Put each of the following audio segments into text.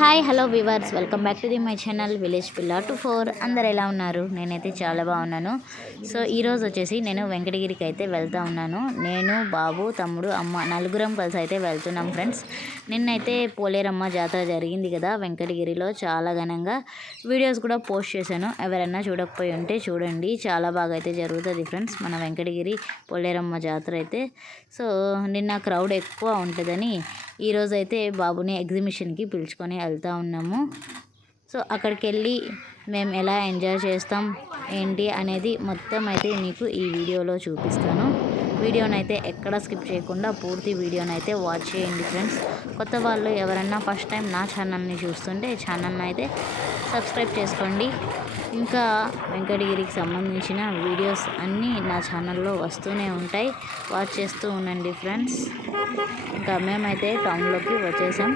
Hi hello viewers, welcome back to my channel village పిల్ల 24. అందరు ఎలా ఉన్నారు? నేనైతే చాలా బాగున్నాను. సో ఈరోజు వచ్చేసి నేను వెంకటగిరికి అయితే వెళ్తూ ఉన్నాను. నేను, బాబు, తమ్ముడు, అమ్మ నలుగురం కలిసి అయితే వెళ్తున్నాం ఫ్రెండ్స్. నిన్నైతే పోలేరమ్మ జాతర జరిగింది కదా వెంకటగిరిలో, చాలా ఘనంగా వీడియోస్ కూడా పోస్ట్ చేశాను. ఎవరైనా చూడకపోయి ఉంటే చూడండి, చాలా బాగా అయితే జరుగుతుంది ఫ్రెండ్స్ మన వెంకటగిరి పోలేరమ్మ జాతర అయితే. సో నిన్న క్రౌడ్ ఎక్కువ ఉంటుందని ఈరోజైతే బాబుని ఎగ్జిబిషన్కి పిలుచుకొని వెళ్తూ ఉన్నాము. సో అక్కడికి వెళ్ళి మేము ఎలా ఎంజాయ్ చేస్తాం ఏంటి అనేది మొత్తం అయితే మీకు ఈ వీడియోలో చూపిస్తాను. వీడియోనైతే ఎక్కడ స్కిప్ చేయకుండా పూర్తి వీడియోనైతే వాచ్ చేయండి ఫ్రెండ్స్. కొత్త వాళ్ళు ఎవరన్నా ఫస్ట్ టైం నా ఛానల్ని చూస్తుంటే ఛానల్ని అయితే సబ్స్క్రైబ్ చేసుకోండి. ఇంకా వెంకటగిరికి సంబంధించిన వీడియోస్ అన్నీ నా ఛానల్లో వస్తూనే ఉంటాయి, వాచ్ చేస్తూ ఉండండి ఫ్రెండ్స్. ఇంకా మేమైతే టౌన్లోకి వచ్చేసాం.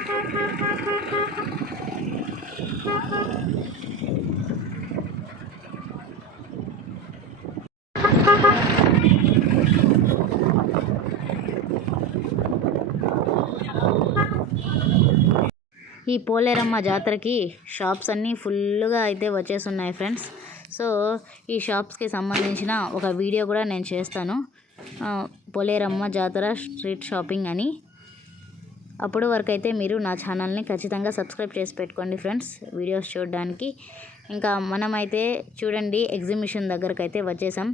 ఈ పోలేరమ్మ జాతరకి షాప్స్ అన్నీ ఫుల్గా అయితే వచ్చేస్తున్నాయి ఫ్రెండ్స్. సో ఈ షాప్స్కి సంబంధించిన ఒక వీడియో కూడా నేను చేస్తాను, పోలేరమ్మ జాతర స్ట్రీట్ షాపింగ్ అని. అప్పుడు వరకు అయితే మీరు నా ఛానల్ని ఖచ్చితంగా సబ్స్క్రైబ్ చేసి పెట్టుకోండి ఫ్రెండ్స్, వీడియోస్ చూడడానికి. ఇంకా మనమైతే చూడండి ఎగ్జిబిషన్ దగ్గరకు అయితే వచ్చేసాం.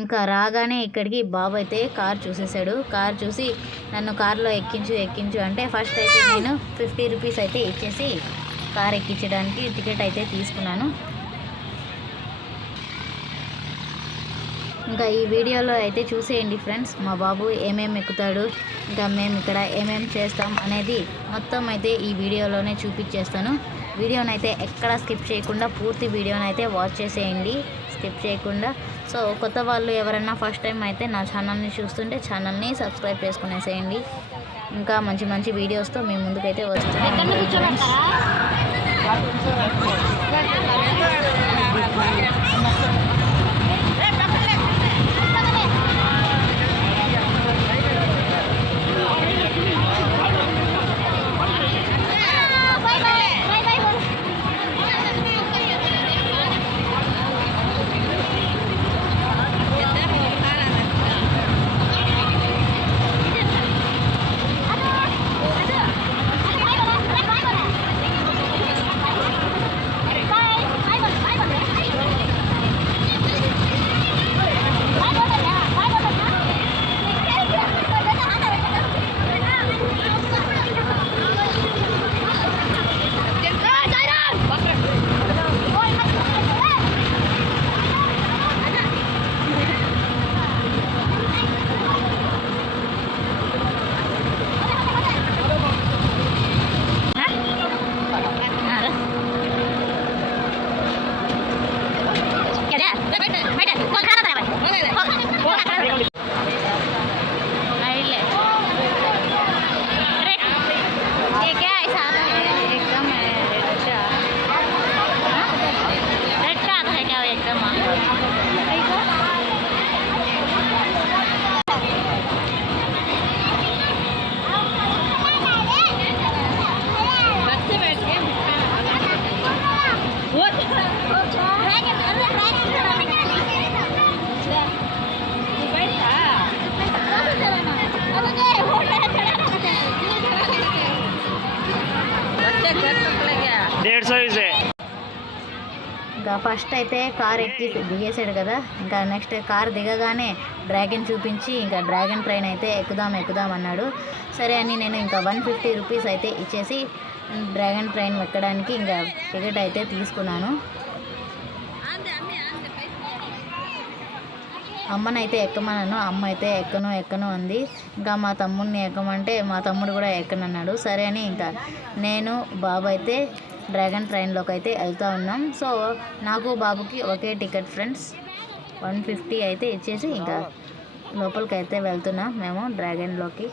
ఇంకా రాగానే ఇక్కడికి బాబు అయితే కార్ చూసేసాడు. కార్ చూసి నన్ను కార్లో ఎక్కించు అంటే ఫస్ట్ అయితే నేను 50 రూపీస్ అయితే ఇచ్చేసి కార్ ఎక్కించడానికి టికెట్ అయితే తీసుకున్నాను. ఇంకా ఈ వీడియోలో అయితే చూసేయండి ఫ్రెండ్స్, మా బాబు ఏమేమి ఎక్కుతాడు, ఇంకా మేము ఇక్కడ ఏమేమి చేస్తాం అనేది మొత్తం అయితే ఈ వీడియోలోనే చూపించేస్తాను. వీడియోనైతే ఎక్కడ స్కిప్ చేయకుండా పూర్తి వీడియోనైతే వాచ్ చేసేయండి, స్కిప్ చేయకుండా. సో కొత్త వాళ్ళు ఎవరైనా ఫస్ట్ టైం అయితే నా ఛానల్ని చూస్తుంటే ఛానల్ని సబ్స్క్రైబ్ చేసుకునేసేయండి. ఇంకా మంచి మంచి వీడియోస్తో మీ ముందుకైతే వస్తున్నాను. ఇంకా ఫస్ట్ అయితే కార్ ఎక్కి దిగేసాడు కదా, ఇంకా నెక్స్ట్ కార్ దిగగానే డ్రాగన్ చూపించి ఇంకా డ్రాగన్ ట్రైన్ అయితే ఎక్కుదాం అన్నాడు. సరే అని నేను ఇంకా 150 రూపీస్ అయితే ఇచ్చేసి డ్రాగన్ ట్రైన్ ఎక్కడానికి ఇంకా టికెట్ అయితే తీసుకున్నాను. అమ్మనైతే ఎక్కమన్నాను, అమ్మ అయితే ఎక్కను అంది. ఇంకా మా తమ్ముడిని ఎక్కమంటే మా తమ్ముడు కూడా ఎక్కనన్నాడు. సరే అని ఇంకా నేను బాబు అయితే డ్రాగన్ ట్రైన్లోకి అయితే వెళ్తూ ఉన్నాం. సో నాకు బాబుకి ఒకే టికెట్ ఫ్రెండ్స్, 150 అయితే ఇచ్చేసి ఇంకా లోపలికి అయితే వెళ్తున్నాం మేము డ్రాగన్లోకి.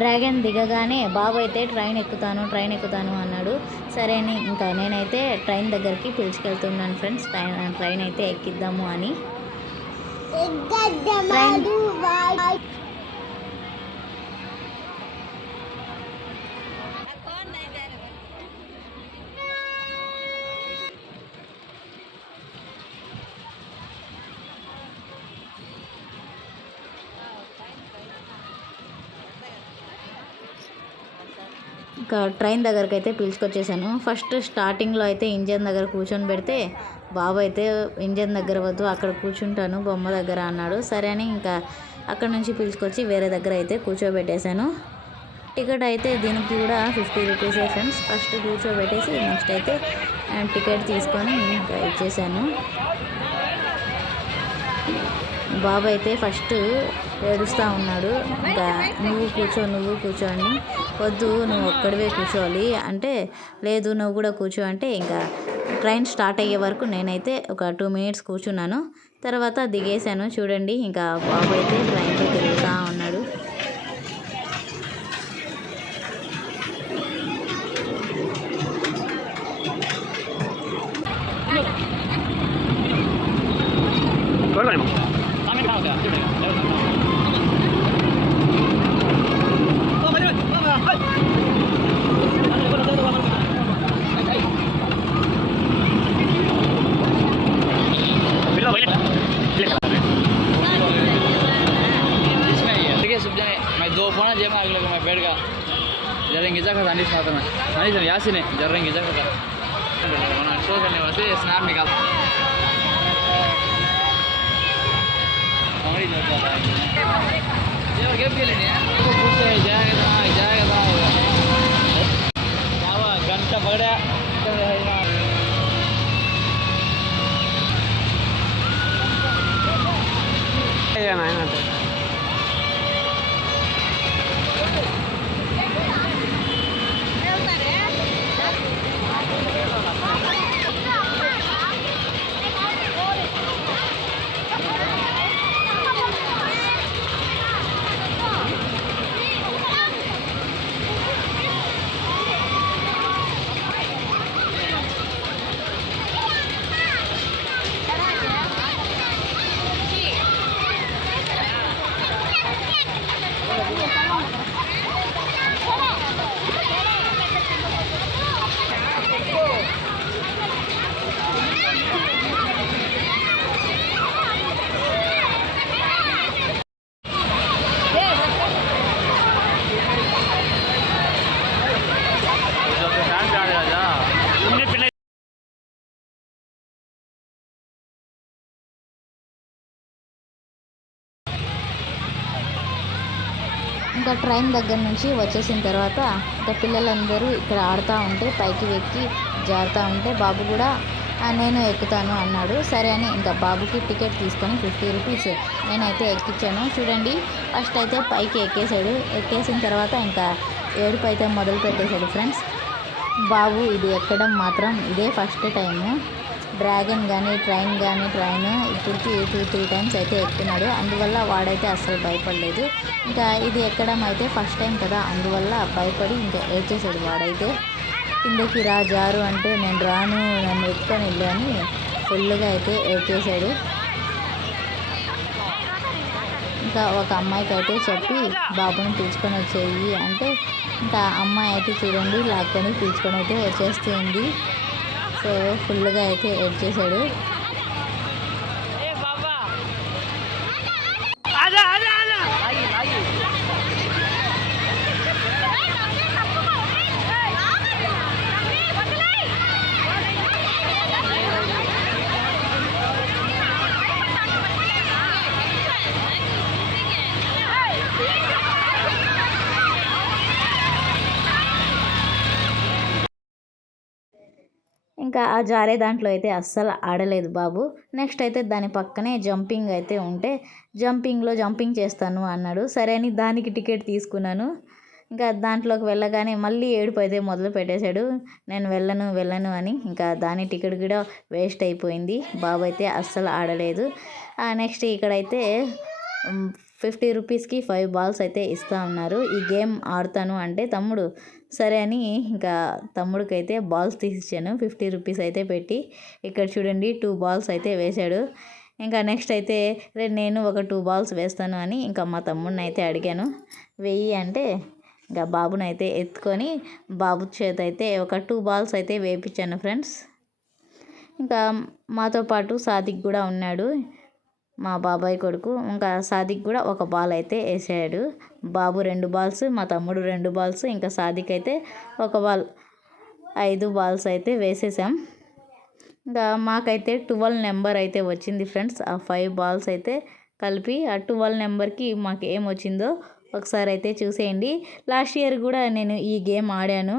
డ్రాగన్ దిగగానే బాబు అయితే ట్రైన్ ఎక్కుతాను అన్నాడు. సరే అని ఇంకా నేనైతే ట్రైన్ దగ్గరికి పిలుచుకెళ్తున్నాను ఫ్రెండ్స్. ట్రైన్ అయితే ఎక్కిద్దాము అని. ట్రైన్ ఇంకా ట్రైన్ దగ్గరికి అయితే పిలుచుకొచ్చేసాను. ఫస్ట్ స్టార్టింగ్లో అయితే ఇంజన్ దగ్గర కూర్చొని పెడితే బాబు అయితే ఇంజన్ దగ్గర వద్దు, అక్కడ కూర్చుంటాను బొమ్మ దగ్గర అన్నాడు. సరే అని ఇంకా అక్కడ నుంచి పిలుచుకొచ్చి వేరే దగ్గర అయితే కూర్చోబెట్టేశాను. టికెట్ అయితే దీనికి కూడా 50 రూపీసే ఫ్రెండ్స్. ఫస్ట్ కూర్చోబెట్టేసి నెక్స్ట్ అయితే టికెట్ తీసుకొని ఇంకా ఇచ్చేసాను. బాబు అయితే ఫస్ట్ ఏడుస్తూ ఉన్నాడు. ఇంకా నువ్వు కూర్చో అని. వద్దు నువ్వు ఒక్కడివే కూర్చోవాలి అంటే, లేదు నువ్వు కూడా కూర్చో అంటే ఇంకా ట్రైన్ స్టార్ట్ అయ్యే వరకు నేనైతే ఒక 2 మినిట్స్ కూర్చున్నాను. తర్వాత దిగేశాను. చూడండి ఇంకా బాబు అయితే ట్రైన్లో తిరుగుతూ ఉన్నాడు. जरेंगे जगह था साथ में नहीं सर यासी ने जरेंगे जगह था शो करने वाले स्नैप निकाल घंटा पकड़ा ఇంకా ట్రైన్ దగ్గర నుంచి వచ్చేసిన తర్వాత ఇంకా పిల్లలందరూ ఇక్కడ ఆడుతూ ఉంటే పైకి ఎక్కి జారుతూ ఉంటే బాబు కూడా నేను ఎక్కుతాను అన్నాడు. సరే అని ఇంకా బాబుకి టికెట్ తీసుకొని 50 రూపీస్ నేనైతే ఎక్కించాను. చూడండి ఫస్ట్ అయితే పైకి ఎక్కేసాడు. ఎక్కేసిన తర్వాత ఇంకా ఏడుపు అయితే మొదలు పెట్టేశాడు ఫ్రెండ్స్. బాబు ఇది ఎక్కడం మాత్రం ఇదే ఫస్ట్ టైము. డ్రాగన్ కానీ ట్రైన్ ఇప్పటికి 2-3 టైమ్స్ అయితే ఎక్కుతున్నాడు. అందువల్ల వాడైతే అస్సలు భయపడలేదు. ఇంకా ఇది ఎక్కడం అయితే ఫస్ట్ టైం కదా, అందువల్ల భయపడి ఇంకా ఏడ్చేసాడు వాడైతే. కిందకి రా జారు అంటే నేను రాను, నన్ను ఎత్తుకొని వెళ్ళు అని ఫుల్గా అయితే ఏడ్చేసాడు. ఇంకా ఒక అమ్మాయికి అయితే చెప్పి బాబుని పిలుచుకొని వచ్చేయి అంటే ఇంకా అమ్మాయి అయితే చూడండి లాక్కొని పిలుచుకొని అయితే వచ్చేస్తుంది. సో ఫుల్గా అయితే ఏడ్చేసాడు. ఇంకా ఆ జారే దాంట్లో అయితే అస్సలు ఆడలేదు బాబు. నెక్స్ట్ అయితే దాని పక్కనే జంపింగ్ అయితే ఉంటే జంపింగ్ చేస్తాను అన్నాడు. సరే అని దానికి టికెట్ తీసుకున్నాను. ఇంకా దాంట్లోకి వెళ్ళగానే మళ్ళీ ఏడుపు అయితే మొదలు పెట్టేశాడు. నేను వెళ్ళను అని. ఇంకా దాని టికెట్ కూడా వేస్ట్ అయిపోయింది. బాబు అయితే అస్సలు ఆడలేదు. నెక్స్ట్ ఇక్కడైతే 50 రూపీస్కి 5 బాల్స్ అయితే ఇస్తూ ఉన్నారు. ఈ గేమ్ ఆడతాను అంటే తమ్ముడు సరే అని ఇంకా తమ్ముడికైతే బాల్స్ తీసిచ్చాను 50 రూపీస్ అయితే పెట్టి. ఇక్కడ చూడండి 2 బాల్స్ అయితే వేశాడు. ఇంకా నెక్స్ట్ అయితే నేను ఒక 2 బాల్స్ వేస్తాను అని ఇంకా మా తమ్ముడిని అయితే అడిగాను. వెయ్యి అంటే ఇంకా బాబుని అయితే ఎత్తుకొని బాబు చేత అయితే ఒక 2 బాల్స్ అయితే వేయించాను ఫ్రెండ్స్. ఇంకా మాతో పాటు సాదిక్ కూడా ఉన్నాడు, మా బాబాయ్ కొడుకు. ఇంకా సాదిక్ కూడా ఒక బాల్ అయితే వేసాడు. బాబు 2 బాల్స్, మా తమ్ముడు 2 బాల్స్, ఇంకా సాదిక్ అయితే ఒక బాల్, 5 బాల్స్ అయితే వేసేసాం. ఇంకా మాకైతే 12 నెంబర్ అయితే వచ్చింది ఫ్రెండ్స్. ఆ 5 బాల్స్ అయితే కలిపి ఆ 12 నెంబర్కి మాకు ఏం వచ్చిందో ఒకసారి అయితే చూసేయండి. లాస్ట్ ఇయర్ కూడా నేను ఈ గేమ్ ఆడాను.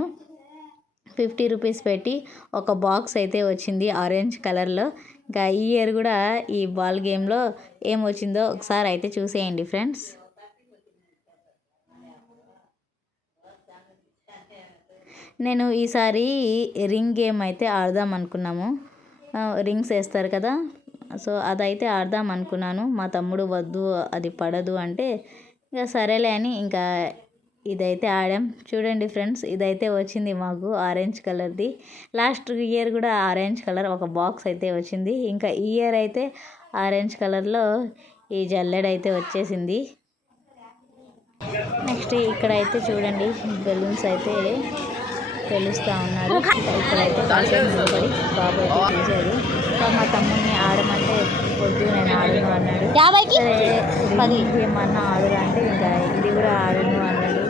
50 రూపీస్ పెట్టి ఒక బాక్స్ అయితే వచ్చింది ఆరెంజ్ కలర్లో. ఇంకా ఈ ఇయర్ కూడా ఈ బాల్ గేమ్లో ఏం వచ్చిందో ఒకసారి అయితే చూసేయండి ఫ్రెండ్స్. నేను ఈసారి రింగ్ గేమ్ అయితే ఆడదాం అనుకున్నాము. రింగ్స్ వేస్తారు కదా, సో అదైతే ఆడదాం అనుకున్నాను. మా తమ్ముడు వద్దు అది పడదు అంటే ఇంకా సరేలే అని ఇంకా ఇదైతే ఆడాం. చూడండి ఫ్రెండ్స్, ఇదైతే వచ్చింది మాకు ఆరెంజ్ కలర్ది. లాస్ట్ ఇయర్ కూడా ఆరెంజ్ కలర్ ఒక బాక్స్ అయితే వచ్చింది. ఇంకా ఈ ఇయర్ అయితే ఆరెంజ్ కలర్లో ఈ జల్లెడైతే వచ్చేసింది. నెక్స్ట్ ఇక్కడైతే చూడండి బెలూన్స్ అయితే తెలుస్తూ ఉన్నారు. ఇక్కడైతే కాసేపు నిలబడి బాబు అయితే చూశాడు. మా తమ్ముడిని ఆడమంటే వద్దు నేను ఆడను అన్నాడు. సరే ఏమన్నా ఆడరా అంటే ఇంకా ఇది కూడా ఆడను అన్నాడు.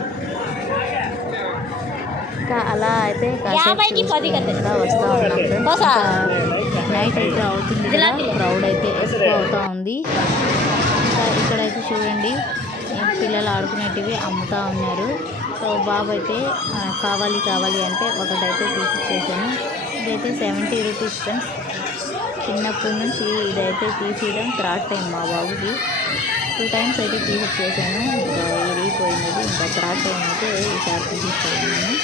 ఇంకా అలా అయితే వస్తూ ఉన్నాం. నైట్ అయితే అవుతుంది కదా, క్రౌడ్ అయితే ఎక్కువ అవుతూ ఉంది. ఇంకా ఇక్కడైతే చూడండి పిల్లలు ఆడుకునేటివి అమ్ముతూ ఉన్నారు. సో బాబు అయితే కావాలి అంటే ఒకటైతే తీసిచ్చేసాను. ఇదైతే 70 రూపీస్ ఫ్రెండ్స్. చిన్నప్పటి నుంచి ఇదైతే తీసేయడం థర్డ్ టైం మా బాబుకి. 2 టైమ్స్ అయితే తీసిచ్చేసాను. ఇంకా విరిగిపోయింది. ఇంకా థర్డ్ టైం అయితే ఈసారి తీసిచ్చాను నేను.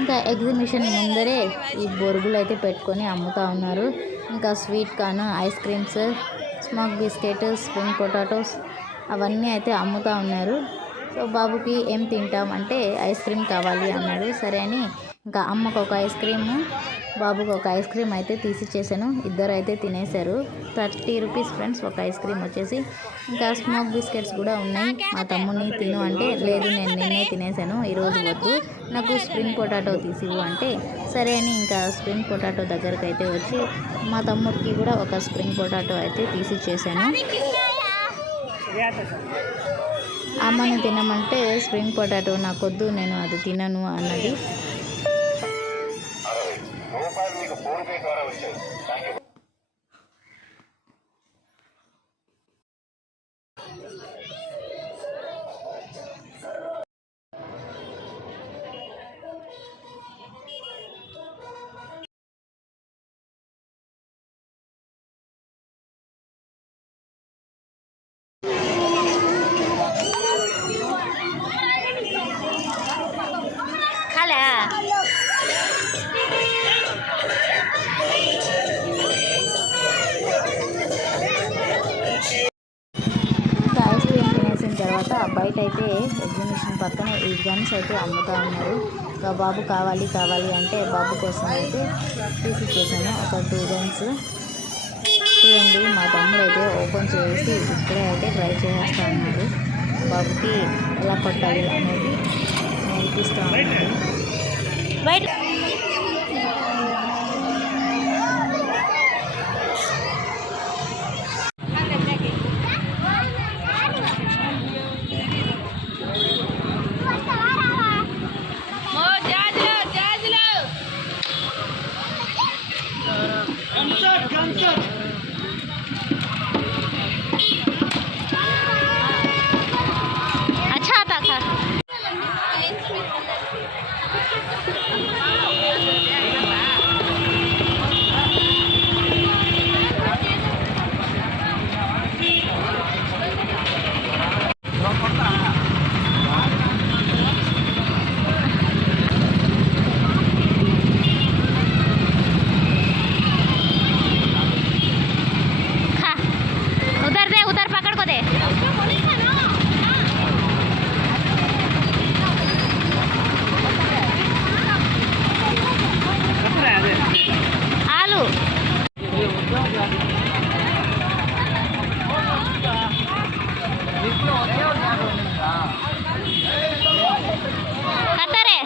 ఇంకా ఎగ్జిబిషన్ ముందరే ఈ బొరుగులు అయితే పెట్టుకొని అమ్ముతూ ఉన్నారు. ఇంకా sweet corn, ice creams, smoke biscuit, spring potatoes అవన్నీ అయితే అమ్ముతూ ఉన్నారు. సో బాబుకి ఏం తింటాం అంటే ఐస్ క్రీమ్ కావాలి అన్నాడు. సరే అని ఇంకా అమ్మకు ఒక ఐస్ క్రీము, బాబుకి ఒక ఐస్ క్రీమ్ అయితే తీసిచ్చేసాను. ఇద్దరు అయితే తినేశారు. 30 రూపీస్ ఫ్రెండ్స్ ఒక ఐస్ క్రీమ్ వచ్చేసి. ఇంకా స్మోక్ బిస్కెట్స్ కూడా ఉన్నాయి. మా తమ్ముడిని తిను అంటే లేదు నేను నిన్నే తినేసాను, ఈరోజు వద్దు నాకు స్ప్రింగ్ పొటాటో తీసివు అంటే సరే అని ఇంకా స్ప్రింగ్ పొటాటో దగ్గరకు అయితే వచ్చి మా తమ్ముడికి కూడా ఒక స్ప్రింగ్ పొటాటో అయితే తీసిచ్చేసాను. అమ్మని తినమంటే స్ప్రింగ్ పొటాటో నాకొద్దు నేను అది తినను అన్నది. తర్వాత బయట అయితే ఎగ్జిబిషన్ పక్కన ఈ గన్స్ అయితే అమ్ముతూ ఉన్నారు. ఇంకా బాబు కావాలి అంటే బాబు కోసం అయితే తీసిచ్చేసాను ఒక 2 గన్స్. చూడండి మా తమ్ముడు అయితే ఓపెన్ చేసి ఇప్పుడే అయితే ట్రై చేస్తూ ఉన్నారు. బాబుకి ఎలా కొట్టాలి అనేది నేర్పిస్తూ ఉన్నారు. బయట अच्छा आता था. उधर दे, उधर पकड़ को दे. आलू कतरे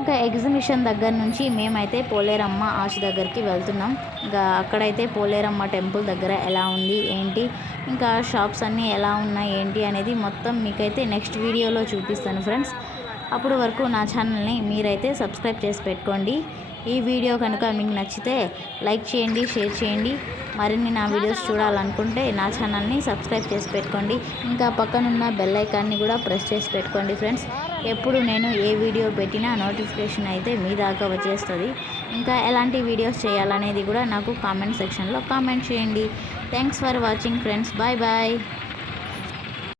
ఇంకా ఎగ్జిబిషన్ దగ్గర నుంచి మేమైతే పోలేరమ్మ ఆర్చ్ దగ్గరికి వెళ్తున్నాం. ఇంకా అక్కడైతే పోలేరమ్మ టెంపుల్ దగ్గర ఎలా ఉంది ఏంటి, ఇంకా షాప్స్ అన్నీ ఎలా ఉన్నాయి ఏంటి అనేది మొత్తం మీకైతే నెక్స్ట్ వీడియోలో చూపిస్తాను ఫ్రెండ్స్. అప్పుడు వరకు నా ఛానల్ని మీరైతే సబ్స్క్రైబ్ చేసి పెట్టుకోండి. ఈ వీడియో కనుక మీకు నచ్చితే లైక్ చేయండి, షేర్ చేయండి. మరిన్ని నా వీడియోస్ చూడాలనుకుంటే నా ఛానల్ని సబ్స్క్రైబ్ చేసి పెట్టుకోండి. ఇంకా పక్కనున్న బెల్ ఐకాన్ని కూడా ప్రెస్ చేసి పెట్టుకోండి ఫ్రెండ్స్. ఎప్పుడు నేను ఏ వీడియో పెట్టినా నోటిఫికేషన్ అయితే మీ దాకా వచ్చేస్తుంది. ఇంకా ఎలాంటి వీడియోస్ చేయాలనేది కూడా నాకు కామెంట్ సెక్షన్లో కామెంట్ చేయండి. Thanks for watching friends. Bye bye.